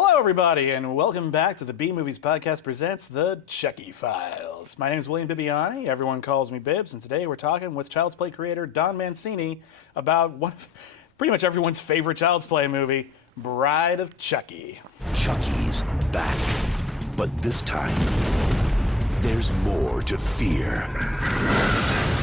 Hello, everybody, and welcome back to the B-Movies Podcast presents the Chucky Files. My name is William Bibbiani. Everyone calls me Bibbs, and today we're talking with Child's Play creator Don Mancini about one of pretty much everyone's favorite Child's Play movie, Bride of Chucky. Chucky's back, but this time, there's more to fear.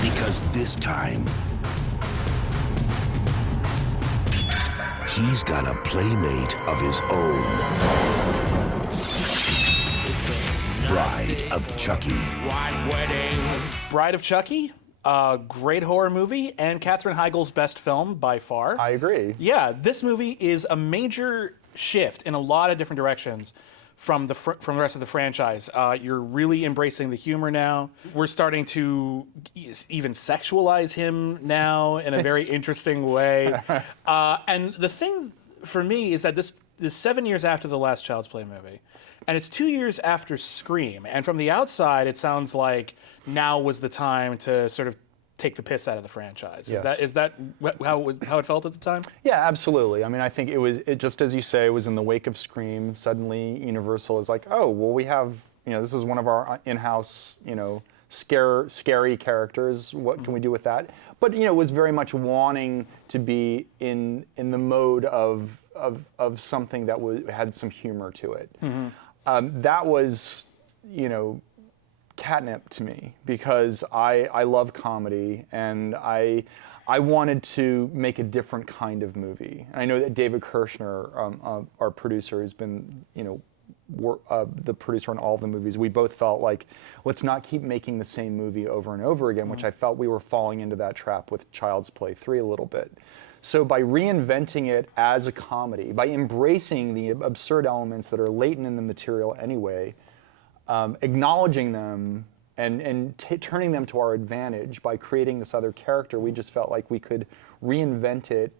Because this time, he's got a playmate of his own. Bride of Chucky. Bride of Chucky, a great horror movie, and Katherine Heigl's best film by far. I agree. Yeah, this movie is a major shift in a lot of different directions from the rest of the franchise. You're really embracing the humor now. We're starting to even sexualize him now in a very interesting way. And the thing for me is that this is 7 years after the last Child's Play movie, and it's 2 years after Scream. And from the outside, it sounds like now was the time to sort of take the piss out of the franchise. Yes. Is that how it felt at the time? Yeah, absolutely. I mean, I think it just as you say, it was in the wake of Scream. Suddenly, Universal is like, oh, well, we have, this is one of our in-house, scary characters. What can we do with that? But it was very much wanting to be in the mode of something that had some humor to it. Mm-hmm. That was, catnip to me because I love comedy and I wanted to make a different kind of movie. And I know that David Kirshner, our producer, has been, the producer on all of the movies. We both felt like, let's not keep making the same movie over and over again, which I felt we were falling into that trap with Child's Play 3 a little bit. So by reinventing it as a comedy, by embracing the absurd elements that are latent in the material anyway, acknowledging them and turning them to our advantage by creating this other character, we just felt like we could reinvent it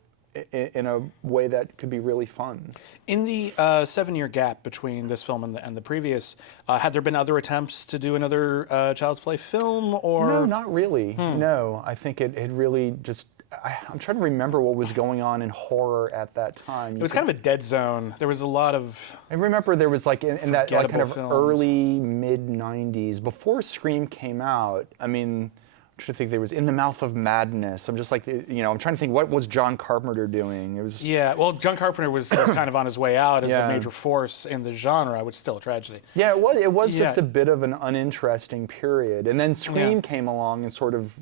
in a way that could be really fun. In the 7-year gap between this film and the previous, had there been other attempts to do another Child's Play film? Or no, not really. No, I think it really just. I'm trying to remember what was going on in horror at that time. It was kind of a dead zone. There was a lot of. I remember there was like in that like kind of films. Early mid '90s before Scream came out. I mean, I'm trying to think. There was In the Mouth of Madness. I'm just like, I'm trying to think. What was John Carpenter doing? It was. Yeah, well, John Carpenter was kind of on his way out as a major force in the genre, which is still a tragedy. Yeah, it was. It was just a bit of an uninteresting period, and then Scream came along and sort of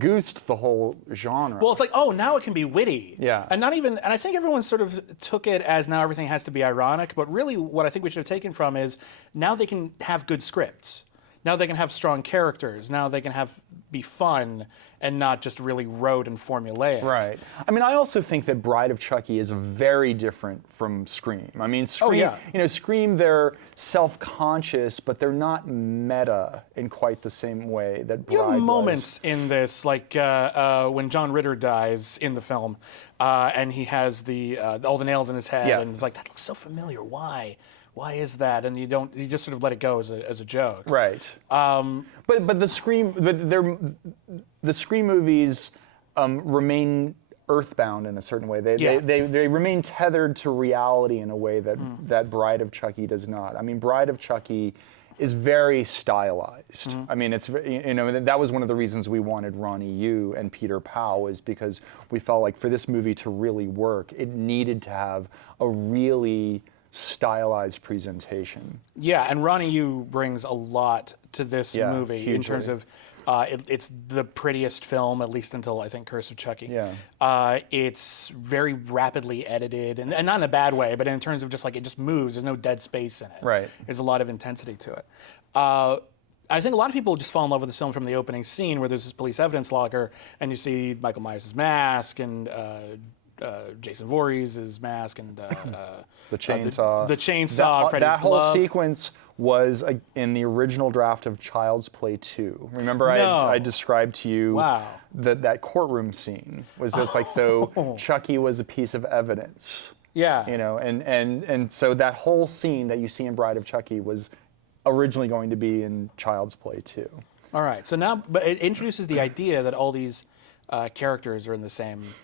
goosed the whole genre. Well, it's like, oh, now it can be witty. Yeah. And I think everyone sort of took it as now everything has to be ironic, but really what I think we should have taken from is now they can have good scripts. Now they can have strong characters. Now they can be fun and not just really rote and formulaic. Right. I mean, I also think that Bride of Chucky is very different from Scream. I mean, Scream, Scream, they're self-conscious, but they're not meta in quite the same way that Bride was. You have moments in this, like when John Ritter dies in the film, and he has all the nails in his head, and it's like, that looks so familiar. Why? Why is that? And you just sort of let it go as a joke. Right. But the Scream movies remain earthbound in a certain way. They remain tethered to reality in a way that Bride of Chucky does not. I mean, Bride of Chucky is very stylized. I mean, it's that was one of the reasons we wanted Ronny Yu and Peter Powell, is because we felt like for this movie to really work, it needed to have a really stylized presentation. Yeah, and Ronny Yu brings a lot to this movie hugely. In terms of it's the prettiest film, at least until I think Curse of Chucky. Yeah. It's very rapidly edited, and not in a bad way, but in terms of just like it just moves. There's no dead space in it. Right. There's a lot of intensity to it. I think a lot of people just fall in love with this film from the opening scene where there's this police evidence locker, and you see Michael Myers' mask and Jason Voorhees' mask and the chainsaw. The chainsaw. Freddy's that whole glove. Sequence was in the original draft of Child's Play 2. Remember, I described to you that courtroom scene was just like, so Chucky was a piece of evidence. Yeah. And so that whole scene that you see in Bride of Chucky was originally going to be in Child's Play 2. All right. So now, but it introduces the idea that all these characters are in the same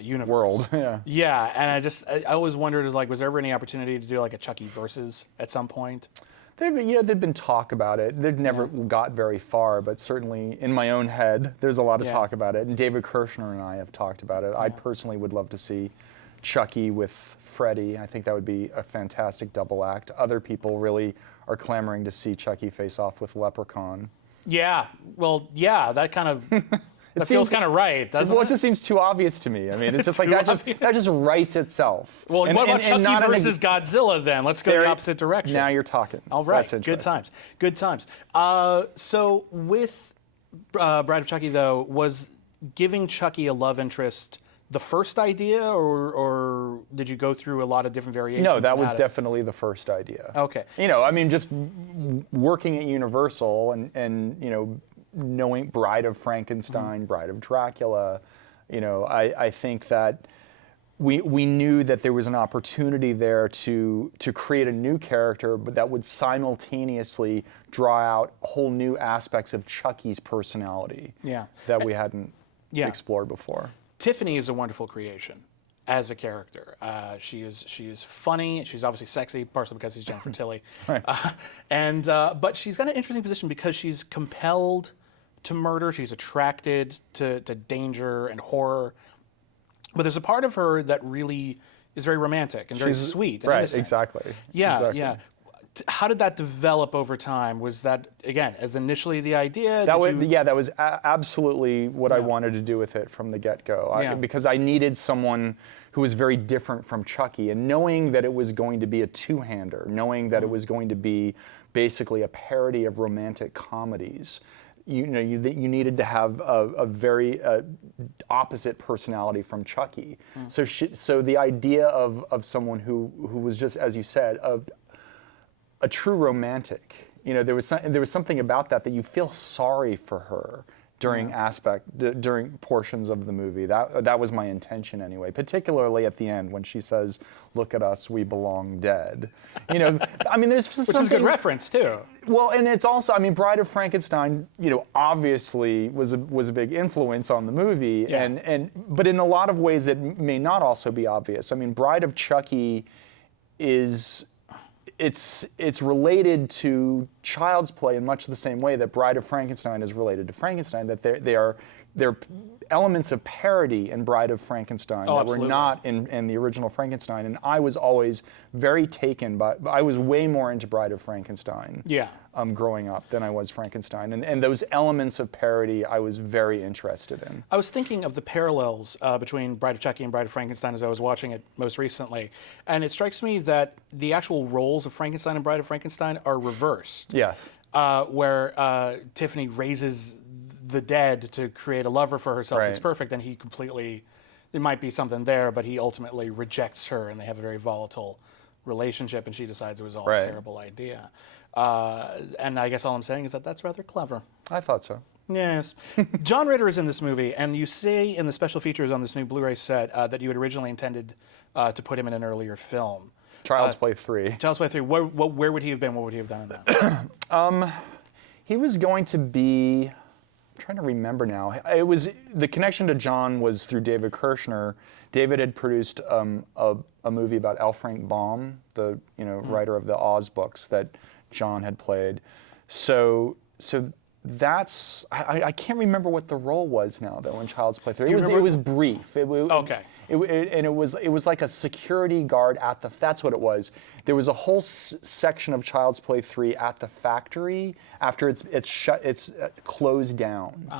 universe. World, yeah. Yeah, and I always wondered, was there ever any opportunity to do like a Chucky versus at some point? There'd been talk about it. They'd never got very far, but certainly in my own head, there's a lot of talk about it. And David Kirshner and I have talked about it. I personally would love to see Chucky with Freddy. I think that would be a fantastic double act. Other people really are clamoring to see Chucky face off with Leprechaun. Yeah, well, yeah, that kind of that feels kind of right, doesn't Well, it? it just seems too obvious to me. I mean, it's just like that just writes itself. Well, what about Chucky versus Godzilla then? Let's go the opposite direction. Now you're talking. All right, That's good times, good times. So with Bride of Chucky, though, was giving Chucky a love interest the first idea, or did you go through a lot of different variations? No, that was definitely the first idea. Okay. I mean, just working at Universal and knowing Bride of Frankenstein, Bride of Dracula, I think that we knew that there was an opportunity there to create a new character, but that would simultaneously draw out whole new aspects of Chucky's personality that we hadn't explored before. Tiffany is a wonderful creation as a character. She is funny. She's obviously sexy, partially because she's Jennifer Tilly. Right. But she's got an interesting position because she's compelled to murder. She's attracted to danger and horror. But there's a part of her that really is very romantic and very sweet and innocent. Exactly. Yeah, exactly. yeah. How did that develop over time? Was that, again, as initially the idea? That was absolutely what I wanted to do with it from the get-go. Because I needed someone who was very different from Chucky. And knowing that it was going to be a two-hander, knowing that it was going to be basically a parody of romantic comedies, you needed to have a very opposite personality from Chucky. So the idea of someone who was just, as you said, a true romantic. There was something about that you feel sorry for her during during portions of the movie. That was my intention anyway, particularly at the end when she says, "Look at us, we belong dead." I mean, there's which is a good reference too. Well, and it's also, I mean, Bride of Frankenstein, obviously was a big influence on the movie, but in a lot of ways it may not also be obvious. I mean, Bride of Chucky is. It's related to Child's Play in much the same way that Bride of Frankenstein is related to Frankenstein, that they're elements of parody in Bride of Frankenstein that were not in the original Frankenstein, and I was always very taken by, I was way more into Bride of Frankenstein growing up than I was Frankenstein, and those elements of parody I was very interested in. I was thinking of the parallels between Bride of Chucky and Bride of Frankenstein as I was watching it most recently, and it strikes me that the actual roles of Frankenstein and Bride of Frankenstein are reversed. Yeah. Where Tiffany raises the dead to create a lover for herself who's perfect, and he completely, there might be something there, but he ultimately rejects her, and they have a very volatile relationship, and she decides it was all a terrible idea. And I guess all I'm saying is that that's rather clever. I thought so. Yes. John Ritter is in this movie, and you say in the special features on this new Blu-ray set that you had originally intended to put him in an earlier film. Child's Play 3. Child's Play 3. Where would he have been? What would he have done in that? He was going to be, I'm trying to remember now. It was, the connection to John was through David Kirshner. David had produced a movie about L. Frank Baum, the writer of the Oz books that John had played. So that's, I can't remember what the role was now though in Child's Play 3. It was brief. Okay. And it was like a security guard at the, that's what it was. There was a whole section of Child's Play 3 at the factory after it's closed down.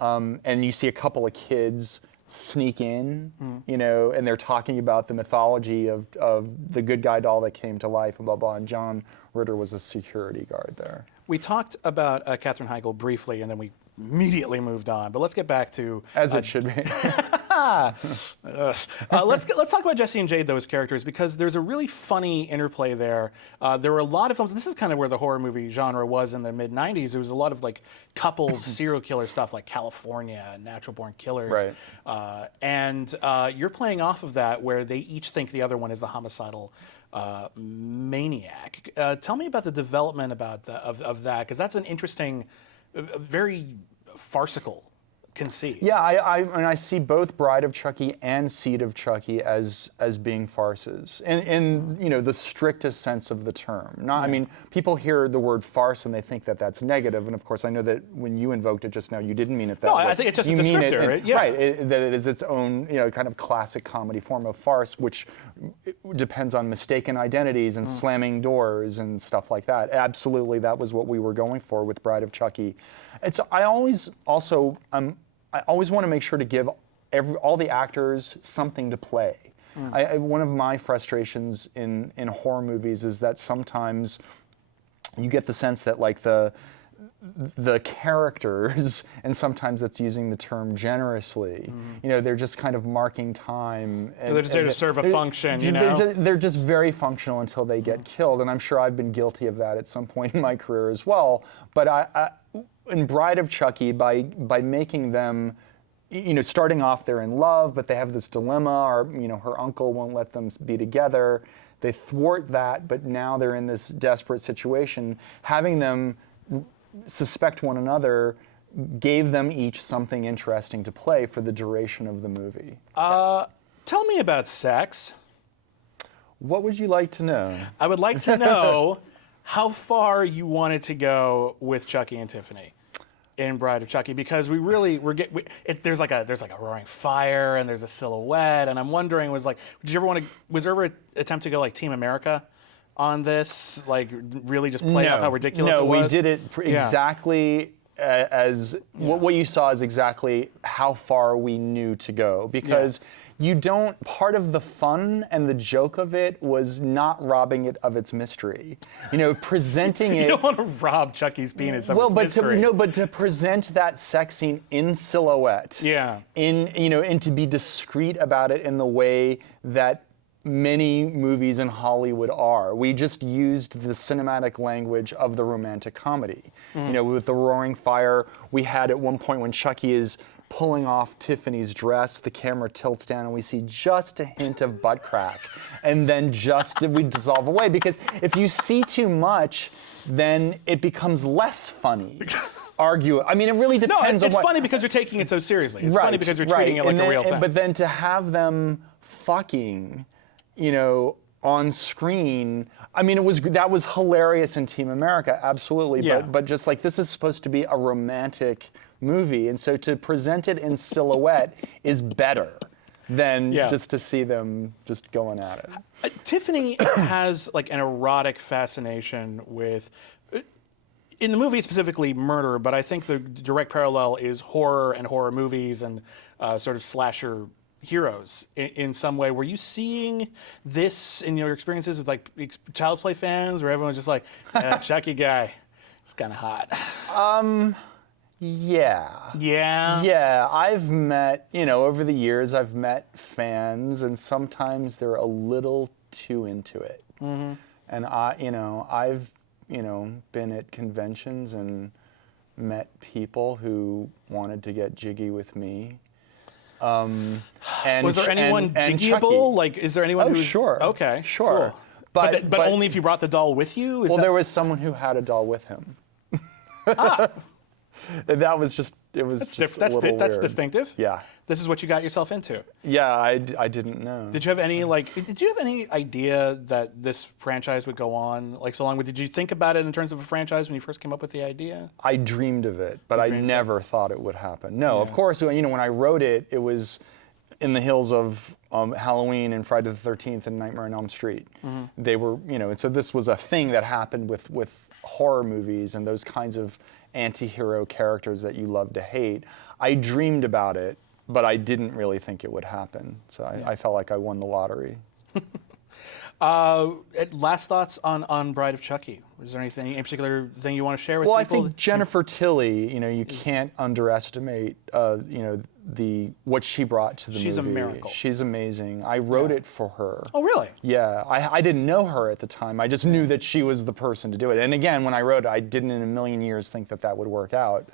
And you see a couple of kids sneak in, and they're talking about the mythology of the good guy doll that came to life and blah, blah, and John Ritter was a security guard there. We talked about Katherine Heigl briefly, and then we immediately moved on. But let's get back to... As it should be. Let's talk about Jesse and Jade, though, as characters, because there's a really funny interplay there. There were a lot of films, this is kind of where the horror movie genre was in the mid-90s. There was a lot of like couples serial killer stuff like California, Natural Born Killers. Right. And you're playing off of that where they each think the other one is the homicidal maniac. Tell me about the development of that, because that's an interesting, very farcical conceit. Yeah, I see both Bride of Chucky and Seed of Chucky as being farces, in the strictest sense of the term. Not, I mean, people hear the word farce and they think that that's negative, and of course I know that when you invoked it just now, you didn't mean it that way. No, I think it's just a You mean descriptor, right? Yeah. Right, that it is its own kind of classic comedy form of farce, which depends on mistaken identities and slamming doors and stuff like that. Absolutely, that was what we were going for with Bride of Chucky. I always want to make sure to give all the actors something to play. One of my frustrations in horror movies is that sometimes you get the sense that like the characters, and sometimes that's using the term generously, they're just kind of marking time. And, they're just there to serve a function, They're just very functional until they get killed, and I'm sure I've been guilty of that at some point in my career as well. But in Bride of Chucky, by making them, starting off they're in love, but they have this dilemma, or her uncle won't let them be together. They thwart that, but now they're in this desperate situation. Having them suspect one another gave them each something interesting to play for the duration of the movie. Tell me about sex. What would you like to know? I would like to know how far you wanted to go with Chucky and Tiffany in Bride of Chucky, because there's like a roaring fire and there's a silhouette, and I'm wondering, was there ever an attempt to go like Team America on this, like really just play up how ridiculous it was? No, we did it exactly as what you saw is exactly how far we knew to go, because part of the fun and the joke of it was not robbing it of its mystery. Presenting it. You don't want to rob Chucky's penis of its mystery. But to present that sex scene in silhouette. Yeah. And to be discreet about it in the way that many movies in Hollywood are. We just used the cinematic language of the romantic comedy. With the roaring fire, we had at one point when Chucky is pulling off Tiffany's dress, the camera tilts down and we see just a hint of butt crack, and then we dissolve away, because if you see too much, then it becomes less funny. I mean, it really depends on it's funny because you're taking it so seriously. It's funny because you're treating it like a real thing. But then to have them fucking, on screen, I mean, that was hilarious in Team America, absolutely. Yeah. But just like, this is supposed to be a romantic movie, and so to present it in silhouette is better than just to see them just going at it. Tiffany has like an erotic fascination with, in the movie specifically, murder, but I think the direct parallel is horror and horror movies and sort of slasher heroes in some way. Were you seeing this in your experiences with like Child's Play fans, where everyone's just like, Chucky guy, it's kind of hot? Yeah. Yeah? Yeah, I've met, over the years, I've met fans, and sometimes they're a little too into it. Mm-hmm. And I've, been at conventions and met people who wanted to get jiggy with me. And was there anyone jiggyable? Chucky. Like, is there anyone who's... Sure. Okay, sure. Cool. But only if you brought the doll with you? There was someone who had a doll with him. That was just, it was just a little weird. That's distinctive. Yeah. This is what you got yourself into. Yeah, I didn't know. Did you have any idea that this franchise would go on like so long? Did you think about it in terms of a franchise when you first came up with the idea? I dreamed of it, but I never thought it would happen. No, of course, when I wrote it, it was in the hills of Halloween and Friday the 13th and Nightmare on Elm Street. Mm-hmm. They were, and so this was a thing that happened with horror movies and those kinds of anti-hero characters that you love to hate. I dreamed about it, but I didn't really think it would happen. So I felt like I won the lottery. Last thoughts on Bride of Chucky? Is there anything, any particular thing you want to share with people? Well, I think Jennifer Tilly, you can't underestimate, what she brought to the movie. She's a miracle. She's amazing. I wrote it for her. Oh, really? Yeah. I didn't know her at the time. I just knew that she was the person to do it. And again, when I wrote it, I didn't in a million years think that would work out.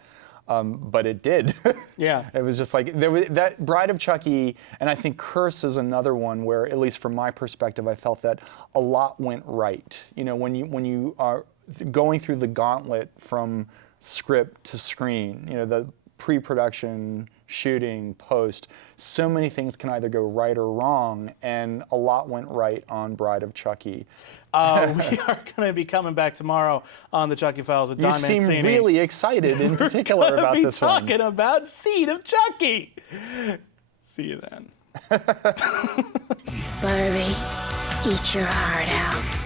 But it did. Yeah. It was just like, that Bride of Chucky, and I think Curse is another one where, at least from my perspective, I felt that a lot went right. When you are going through the gauntlet from script to screen, the pre-production, shooting, post, so many things can either go right or wrong, and a lot went right on Bride of Chucky. We are going to be coming back tomorrow on the Chucky Files with Don Mancini. You seem really excited in particular about this one. We'll be talking about Seed of Chucky. See you then. Barbie, eat your heart out.